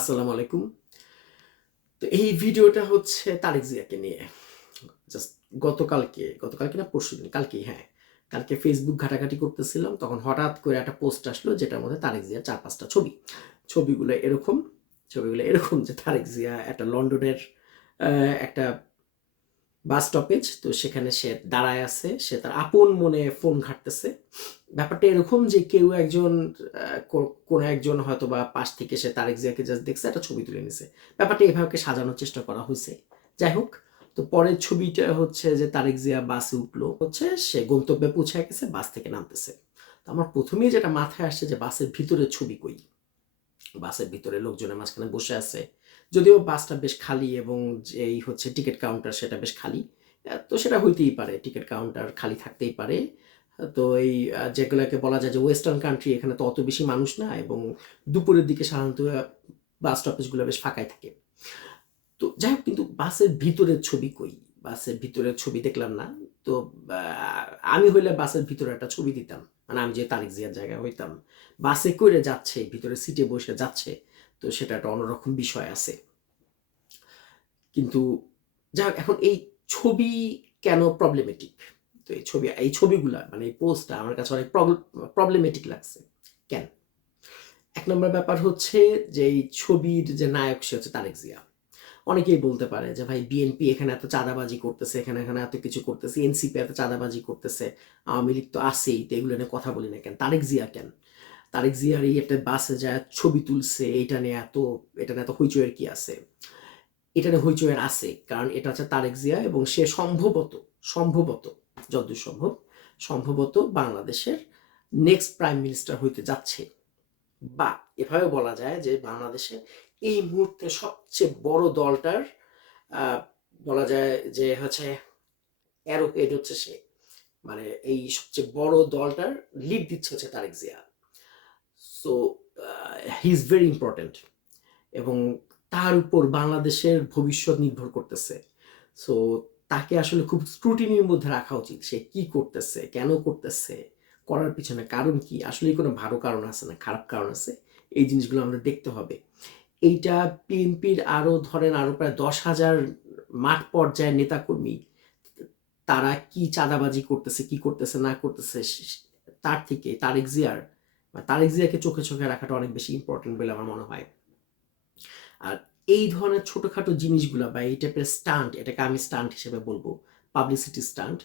আসসালামু আলাইকুম। তো এই ভিডিওটা হচ্ছে তারেক জিয়াকে নিয়ে। জাস্ট গতকালকে গতকালকে না পরশু দিন, কালকেই হ্যাঁ। কালকে ফেসবুক ঘাটাঘাটি করতেছিলাম, তখন হঠাৎ করে একটা পোস্ট আসলো যেটার মধ্যে তারেক জিয়ার চার পাঁচটা ছবি। ছবিগুলো এরকম ছবিগুলো এরকম যে তারেক জিয়া একটা লন্ডনের একটা বাস স্টপেজ তো সেখানে সে দাঁড়ায় আছে, সে তার আপন মনে ফোন ঘাটতেছে। ব্যাপারটা এরকম যে কেউ একজন কোনো একজন হয়তো বা পাশ থেকে সে তারেক জিয়াকে জাস্ট দেখছে, একটা ছবি তুলে নিছে। ব্যাপারটা এভাবে সাজানোর চেষ্টা করা হয়েছে। যাই হোক, তো পরের ছবিটা হচ্ছে যে তারেক জিয়া বাসে উঠল, হচ্ছে সে গন্তব্যে পৌঁছে গেছে, বাস থেকে নামতেছে। তো আমার প্রথমেই যেটা মাথায় আসছে যে বাসের ভিতরে ছবি কই? বাসের ভিতরে লোকজনের মাঝখানে বসে আছে। যদিও বাসটা বেশ খালি এবং যেই হচ্ছে টিকিট কাউন্টার সেটা বেশ খালি তো সেটা হইতেই পারে, টিকিট কাউন্টার খালি থাকতেই পারে। তো এই যেগুলোকে বলা যায় যে ওয়েস্টার্ন কান্ট্রি, এখানে তো অত বেশি মানুষ না এবং দুপুরের দিকে সাধারণত বাস স্টপেজগুলো বেশ ফাঁকাই থাকে। তো যাই হোক, কিন্তু বাসের ভিতরের ছবি কই? বাসের ভিতরের ছবি দেখলাম না, তো আমি হইলে বাসের ভিতরে একটা ছবি দিতাম। মানে আমি যে তারিখ জিয়ার জায়গায় হইতাম। বাসে করে যাচ্ছে ভিতরে সিটে বসে যাচ্ছে তো সেটা একটা অন্যরকম বিষয় আছে। কিন্তু হোক, এখন এই ছবি কেন প্রবলেমেটিক তো এই ছবি এই ছবিগুলা মানে এই পোস্টটা আমার কাছে অনেক প্রবলেমেটিক লাগছে। কেন? এক নম্বর ব্যাপার হচ্ছে যে এই ছবির যে নায়ক সে হচ্ছে তারেক জিয়া। অনেকেই বলতে পারে যে ভাই বিএনপি এখানে এত চাঁদাবাজি করতেছে এখানে এখানে এত কিছু করতেছে এনসিপি এত চাঁদাবাজি করতেছে আওয়ামী লীগ তো আছেই তো এগুলো নিয়ে কথা বলি না কেন? তারেক জিয়া কেন? তারেক জিয়ার এই একটা বাসে যায় ছবি তুলছে, এটা নিয়ে এত, এটা নিয়ে এত হইচইয়ের কি আছে। এটা নিয়ে হইচইয়ের আছে, কারণ এটা হচ্ছে তারেক জিয়া এবং সে সম্ভবত সম্ভবত, যতদূর সম্ভব, সম্ভবত বাংলাদেশের নেক্সট প্রাইম মিনিস্টার হইতে যাচ্ছে। বা এভাবে বলা যায় যে বাংলাদেশে এই মুহূর্তে সবচেয়ে বড় দলটার বলা যায় যে হচ্ছে অ্যারোহেড হচ্ছে সে। মানে এই সবচেয়ে বড় দলটার লিড দিচ্ছে হচ্ছে Tarique Zia. So he is very important এবং তার উপর বাংলাদেশের ভবিষ্যৎ নির্ভর করতেছে। সো তাকে আসলে খুব স্ক্রুটিনির মধ্যে রাখা উচিত। সে কি করতেছে, কেন করতেছে, করার পিছনে কারণ কি? আসলে কোনো ভালো কারণ আছে না খারাপ কারণ আছে? এই জিনিসগুলো আমরা দেখতে হবে। এইটা বিএনপির আরও ধরেন আরও প্রায় দশ হাজার মাঠ পর্যায়ের নেতাকর্মী, তারা কি চাঁদাবাজি করতেছে, কি করতেছে, না করতেছে তার থেকে তারেক জিয়ার বা তারেক জিয়াকে চোখে চোখে রাখাটা অনেক বেশি ইম্পর্টেন্ট বলে আমার মনে হয়। আর এই ধরনের ছোটোখাটো জিনিসগুলো বা এই টাইপের স্টান্ট এটাকে আমি স্টান্ট হিসেবে বলব পাবলিসিটি স্টান্ট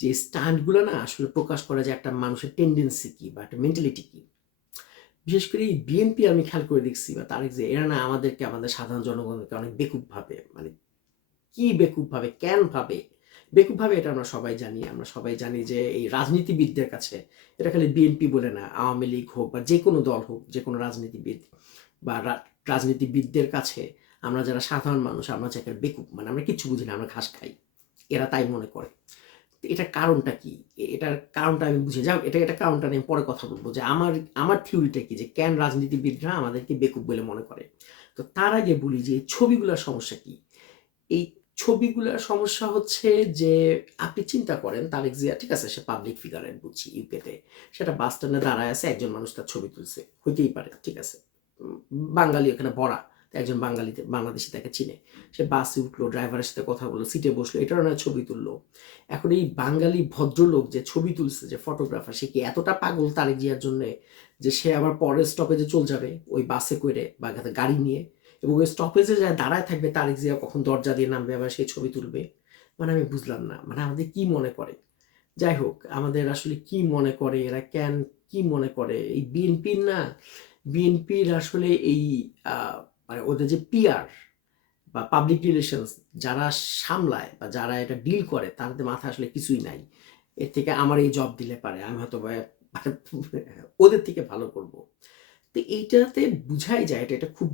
যে স্টান্টগুলো না আসলে প্রকাশ করে যে একটা মানুষের টেন্ডেন্সি কি বা একটা মেন্টালিটি কি। বিশেষ করে এই বিএনপি আমি খেয়াল করে দেখছি বা তারেক যে এরা না আমাদেরকে, আমাদের সাধারণ জনগণকে অনেক বেকুব ভাবে মানে কি বেকুব ভাবে কেন ভাবে বেকুব ভাবে এটা আমরা সবাই জানি। আমরা সবাই জানি যে এই রাজনীতিবিদদের কাছে এটা খালি বিএনপি বলে না, আওয়ামী লীগ হোক বা যে কোনো দল হোক, যে কোনো রাজনীতিবিদ বা রাজনীতিবিদদের কাছে আমরা যারা সাধারণ মানুষ, আমরা যাকে বেকুব মানে আমরা কিচ্ছু বুঝি না, আমরা ঘাস খাই। এরা তাই মনে করে। এটার কারণটা কি? এটার কারণটা আমি বুঝি যাও এটা এটা কারণটা আমি পরে কথা বলব যে আমার আমার থিওরিটা কি? যে কেন রাজনীতিবিদরা আমাদেরকে বেকুব বলে মনে করে? তো তার আগে বলি যে ছবিগুলোর সমস্যা কি? এই ছবিগুলোর সমস্যা হচ্ছে যে আপনি চিন্তা করেন, তারেক জিয়া, ঠিক আছে, সে পাবলিক ফিগারের বুঝছি ইউকেতে সেটা বাস স্ট্যান্ডে দাঁড়ায় আছে, একজন মানুষ তার ছবি তুলছে, হইতেই পারে, ঠিক আছে। বাঙালি ওখানে তো একজন বাঙালিতে বাংলাদেশি তাকে চিনে। সে বাসে উঠল ড্রাইভারের সাথে কথা বলল সিটে বসল এটার নয় ছবি তুললো। এখন এই বাঙালি ভদ্রলোক যে ছবি তুলছে, যে ফটোগ্রাফার সে কি এতটা পাগল তারেক জিয়ার জন্যে, যে সে আবার পরের স্টপেজে চল যাবে, ওই বাসে করে বা গাড়ি নিয়ে? এবং ওই স্টপেজে যায় দাঁড়ায় থাকবে তারেক জিয়া কখন দরজা দিয়ে নামবে, আবার সেই ছবি তুলবে মানে আমি বুঝলাম না। মানে আমাদের কি মনে করে? যাই হোক, আমাদের আসলে কি মনে করে? এরা কেন কি মনে করে? এই বিএনপির না, বিএনপির আসলে এই মানে ওদের যে পিআর বা পাবলিক রিলেশনস যারা সামলায় বা যারা এটা ডিল করে, তাদের মাথায় আসলে কিছুই নাই। এর থেকে আমার এই জব দিলে পারে, আমি হয়তো বা ওদের থেকে ভালো করব। তো এইটাতে বুঝাই যায়, এটা এটা খুব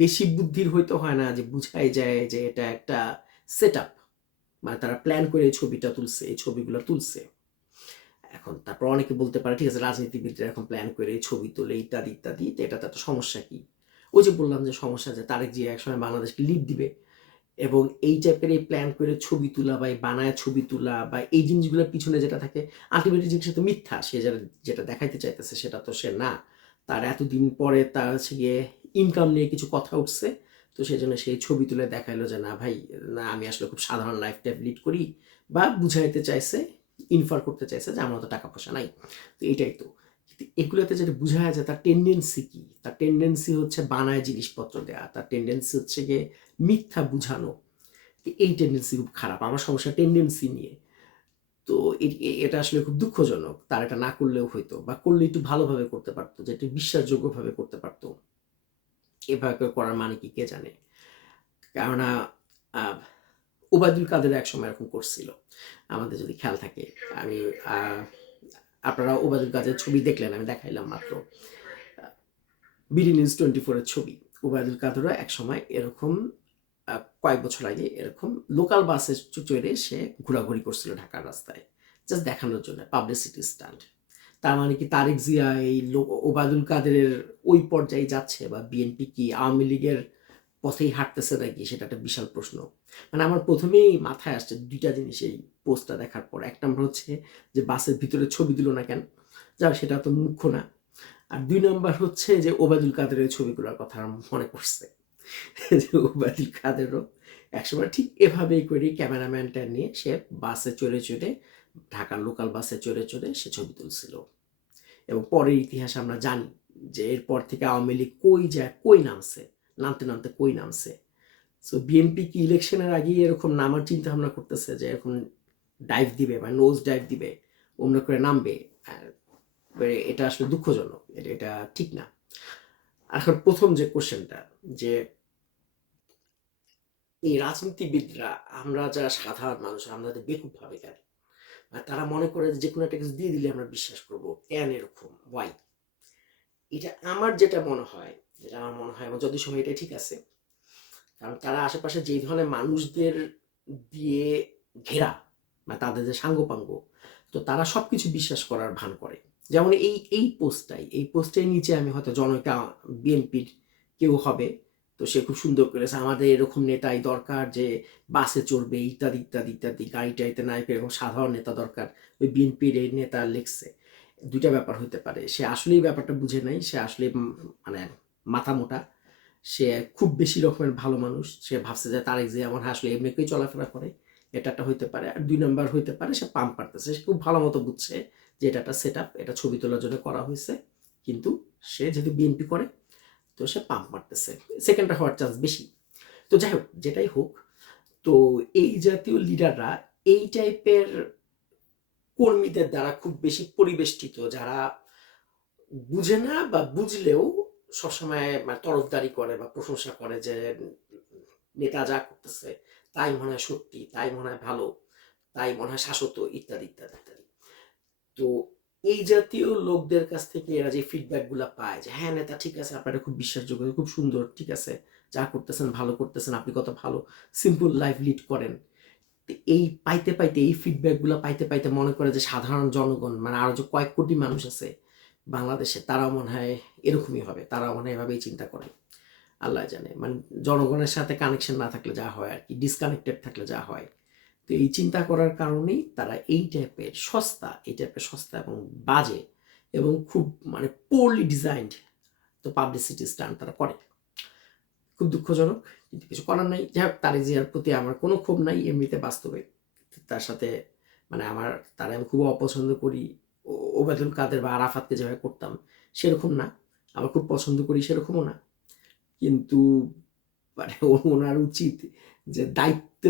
বেশি বুদ্ধির হইতে হয় না যে বুঝাই যায় যে এটা একটা সেট আপ মানে তারা প্ল্যান করে এই ছবিটা তুলছে, এই ছবিগুলো তুলছে। এখন তারপর অনেকে বলতে পারে, ঠিক আছে, রাজনীতিবিদরা এখন প্ল্যান করে এই ছবি তোলে, ইত্যাদি ইত্যাদি এটা তো সমস্যা কি? ওই যে বললাম যে সমস্যা যে তারেক জিয়া একসময় বাংলাদেশকে লিড দিবে এবং এই টাইপের এই প্ল্যান করে ছবি তোলা বা এই বানায় ছবি তোলা বা এই জিনিসগুলোর পিছনে যেটা থাকে আলটিমেটলি জিনিসটা তো মিথ্যা। সে যেটা যেটা দেখাইতে চাইতেছে সেটা তো সে না। তার এতদিন পরে তার হচ্ছে গিয়ে ইনকাম নিয়ে কিছু কথা উঠছে। তো সেই জন্য সেই ছবি তুলে দেখাইলো যে, না ভাই, না, আমি আসলে খুব সাধারণ লাইফ টাইফ লিড করি বা বুঝাইতে চাইছে ইনফার করতে চাইছে যে, আমার তো টাকা পয়সা নাই। তো এটাই তো। এগুলোতে যেটা বোঝা যায়, তার টেন্ডেন্সি কি? তার টেন্ডেন্সি হচ্ছে বানায় জিনিসপত্র দেওয়া তার টেন্ডেন্সি হচ্ছে গিয়ে মিথ্যা বুঝানো। এই টেন্ডেন্সি খুব খারাপ। আমার সমস্যা টেন্ডেন্সি নিয়ে। তো এটা আসলে খুব দুঃখজনক। তার এটা না করলেও হইতো বা করলে একটু ভালোভাবে করতে পারতো, যেটা বিশ্বাসযোগ্যভাবে করতে পারতো। এভাবে করার মানে কি, কে জানে? কেননা ওবায়দুল কাদের এক সময় এরকম করছিল। আমাদের যদি খেয়াল থাকে, আমি আপনারা ওবায়দুল কাদের ছবি দেখলেন, আমি দেখাইলাম মাত্র। বিডি নিউজ টোয়েন্টি ফোরের ছবি। ওবায়দুল কাদেরও এক সময় এরকম কয়েক বছর আগে এরকম লোকাল বাসে চড়ে সে ঘোরাঘুরি করছিল ঢাকার রাস্তায়। জাস্ট দেখানোর জন্য পাবলিসিটি স্ট্যান্ড তার মানে কি তারেক জিয়া, এই ওবায়দুল কাদেরের ওই পর্যায়ে যাচ্ছে বা বিএনপি কি আওয়ামী লীগের পথেই হাঁটতেছে নাকি, সেটা একটা বিশাল প্রশ্ন। মানে আমার প্রথমেই মাথায় আসছে দুইটা জিনিস এই পোস্টটা দেখার পর। এক নম্বর হচ্ছে যে বাসের ভিতরে ছবি দিল না কেন? যা সেটা তো মুখ্য না। আর দুই নম্বর হচ্ছে যে ওবায়দুল কাদেরের ছবিগুলোর কথা মনে পড়ছে। যে ওবায়দুল কাদেরও একসময় ঠিক এভাবেই করে ক্যামেরাম্যানটা নিয়ে, সে বাসে চড়ে চড়ে ঢাকার লোকাল বাসে চড়ে চড়ে সে ছবি তুলছিল। এবং পরের ইতিহাস আমরা জানি যে এরপর থেকে আওয়ামী লীগ কই যায়, কই নামছে, নামতে নামতে কই নামছে। সো বিএনপি কি ইলেকশনের আগেই এরকম নামার চিন্তা ভাবনা করতেছে যে এরকম ডাইভ দিবে বা নোজ ডাইভ দিবে অমনি করে নামবে এটা আসলে দুঃখজনক, এটা এটা ঠিক না। এখন প্রথম যে কোশ্চেনটা যে এই রাজনীতিবিদরা আমরা যারা সাধারণ মানুষ, আমরা তো বেকুব ভাবে কেন তারা মনে করে যে কোনো একটা কিছু দিয়ে দিলে আমরা বিশ্বাস করব কেন এরকম ওয়াই এটা আমার যেটা মনে হয়, যেটা আমার মনে হয় এবং যদি সময় এটা ঠিক আছে, কারণ তারা আশেপাশে যেই ধরনের মানুষদের দিয়ে ঘেরা বা তাদের যে সাঙ্গপাঙ্গ, তো তারা সব কিছু বিশ্বাস করার ভান করে। যেমন এই এই পোস্টটাই এই পোস্টের নিচে আমি হয়তো জনতা, বিএনপির কেউ হবে তো সে খুব সুন্দর করেছে। আমাদের এরকম নেতাই দরকার যে বাসে চড়বে, ইত্যাদি ইত্যাদি ইত্যাদি, গাড়ি টাড়িতে নাই এরকম সাধারণ নেতা দরকার। ওই বিএনপির এই নেতা লিখছে। দুইটা ব্যাপার হতে পারে। সে আসলেই ব্যাপারটা বুঝে নাই। সে আসলে মানে মাথা মোটা। সে খুব বেশি রকমের ভালো মানুষ। সে ভাবছে যে তারেক যে আমার আসলে এমনিকেই চলাফেরা করে। এটা একটা হইতে পারে। আর দুই নম্বর হইতে পারে সে পাম্প পারতেছে সে খুব ভালো মতো বুঝছে যে এটা একটা সেট এটা ছবি তোলার জন্য করা হয়েছে। কিন্তু সে যেহেতু বিএনপি করে তো সে পাম্প মারতেছে। সেকেন্ডটা হওয়ার চান্স বেশি। তো যাই হোক, যেটাই হোক, তো এই জাতীয় লিডাররা এই টাইপের কর্মীদের দ্বারা খুব বেশি পরিবেষ্টিত, যারা বুঝে না বা বুঝলেও সবসময় মানে তরফদারি করে বা প্রশংসা করে যে নেতা যা করতেছে, তাই মনে হয় সত্যি, তাই মনে হয় ভালো, তাই মনে হয় শাশ্বত ইত্যাদি ইত্যাদি ইত্যাদি। তো এই জাতীয় লোকদের কাছ থেকে এরা যে ফিডব্যাকগুলা পায় যে হ্যাঁ নেতা, ঠিক আছে, আপনারা খুব বিশ্বাসযোগ্য, খুব সুন্দর, ঠিক আছে, যা করতেছেন, ভালো করতেছেন, আপনি কত ভালো সিম্পল লাইফ লিড করেন। এই পাইতে পাইতে, এই ফিডব্যাকগুলা পাইতে পাইতে মনে করে যে সাধারণ জনগণ মানে আরও যে কয়েক কোটি মানুষ আছে বাংলাদেশে, তারাও মনে হয় এরকমই হবে, তারাও মনে হয় এভাবেই চিন্তা করে। আল্লাহ জানে মানে জনগণের সাথে কানেকশন না থাকলে যা হয় আর কি ডিসকানেক্টেড থাকলে যা হয়। তো এই চিন্তা করার কারণেই তারা এই টাইপের সস্তা, এই টাইপের সস্তা এবং বাজে এবং খুব মানে পোরলি ডিজাইনড তো পাবলিসিটি স্টান্ট তারা করে। খুব দুঃখজনক, কিন্তু কিছু করার নাই। যাই হোক, তারেক জিয়ার প্রতি আমার কোনো ক্ষোভ নাই, এমনিতে বাস্তবে। তার সাথে মানে আমার, তারা আমি খুব অপছন্দ করি। ওবায়দুল কাদের বা আরাফাতকে যেভাবে করতাম, সেরকম না। আমার খুব পছন্দ করি, সেরকমও না। কিন্তু মানে ওনার উচিত যে দায়িত্ব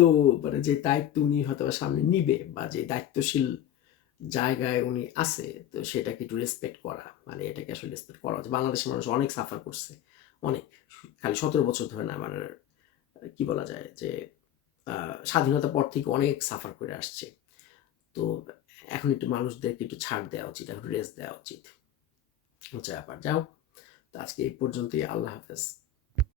মানে যে দায়িত্ব উনি হয়তো সামনে নিবে বা যে দায়িত্বশীল জায়গায় উনি আছে তো সেটাকে একটু রেসপেক্ট করা। মানে এটাকে আসলে রেসপেক্ট করা উচিত। বাংলাদেশের মানুষ অনেক সাফার করছে অনেক। খালি সতেরো বছর ধরে না মানে কি বলা যায় যে আহ, স্বাধীনতার পর থেকে অনেক সাফার করে আসছে। তো এখন একটু মানুষদেরকে একটু ছাড় দেওয়া উচিত একটু রেস্ট দেওয়া উচিত। হচ্ছে ব্যাপার। যাও তো আজকে এই পর্যন্তই। আল্লাহ হাফেজ।